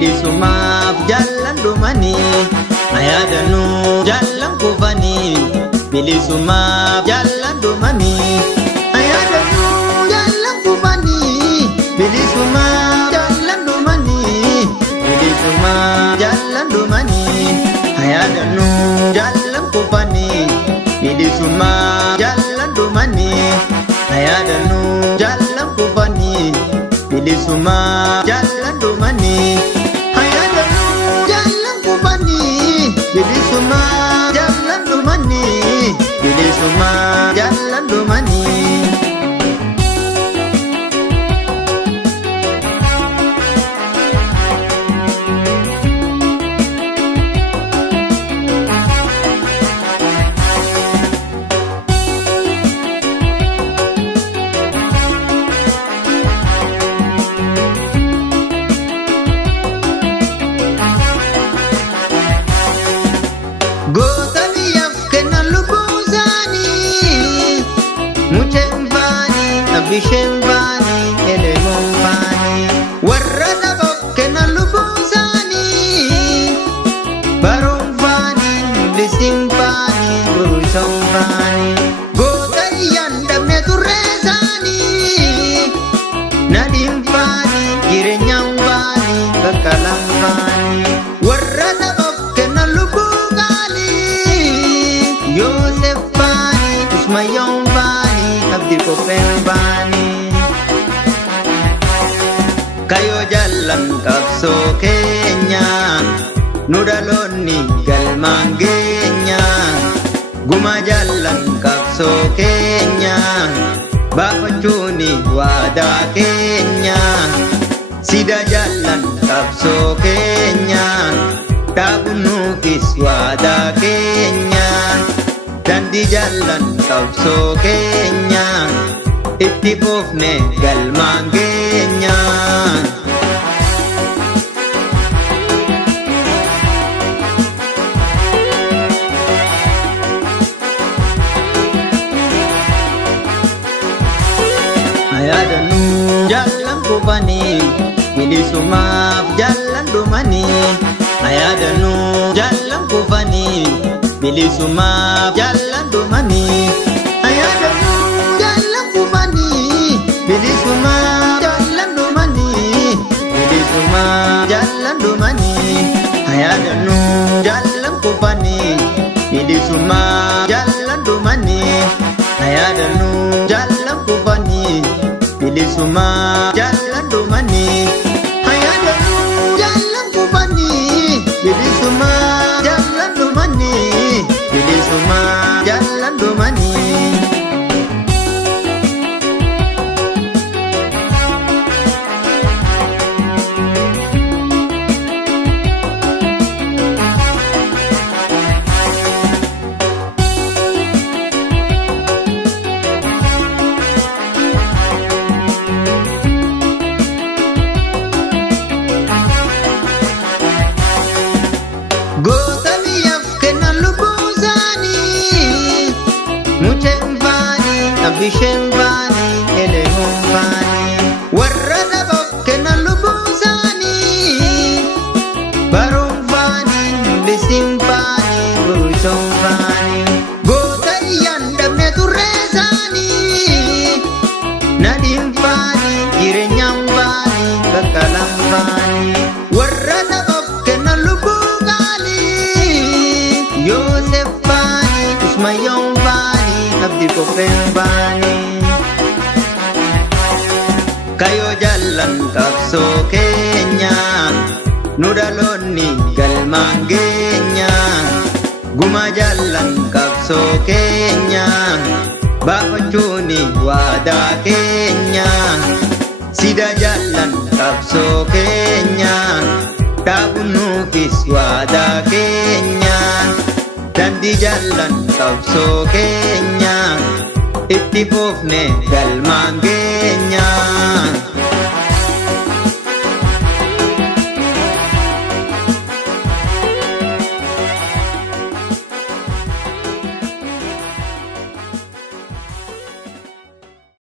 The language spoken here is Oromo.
bilisumaaf jaallan dhumanii ayaadanuu jaallan kufanii bilisumaaf jaallan dhumanii ayaadanuu jaallan kufanii bilisumaaf jaallan dhumanii bilisumaaf jaallan dhumanii ayaadanuu jaallan kufanii bilisumaaf jaallan dhumanii ayaadanuu jaallan kufanii bilisumaaf jaallan dhumanii ayaadanuu jaallan kufanii bilisumaaf jaallan dhumanii bilisumaaf jaallan dhumanii. Bishembani elemombani warra dabokkena lubusani barumfani lisimpani burusombani gootayyan dabne turreesani nadimfani jireenyambani bakkalamfani warra dabokkena lubugali Yoosefani Ismayombani abdi kopembani kayo jalan kapso kenya nudaloni galmangenya guma jalan kapso kenya bapachuni wada kenya sida jalan kapso kenya tabunukis wada kenya dan di jalan kapso kenya itti fufne galmangenya ayaadanuu jaallan kufanii bilisumaaf jaallan dhumanii ayaadanuu jaallan kufanii bilisumaaf jaallan dhumanii ayaadanuu jaallan kufanii bilisumaaf jaallan dhumanii bilisumaaf jaallan dhumanii ayaadanuu jaallan kufanii bilisumaaf jaallan dhumanii ayaadanuu jaallan kufanii bilisumaaf jaallan dhumanii ayaadanuu jaallan kufanii bilisumaaf jaallan dhumanii bilisumaaf jaallan dhumanii. Bishembani elemombani warra dabokkena lubusani barumfani lisimpani burusombani gootayyan dabne turreesani nadimfani jireenyambani bakkalamfani warra dabokkena lubugali Yoosefani Ismayombani abdi kopembani kayo jalan kapso kenya nudaloni galmangenya guma jalan kapso kenya bapachuni wada kenya sida jalan kapso kenya tabunukis wada kenya dan di jalan kapso kenya itti fufne galmangenya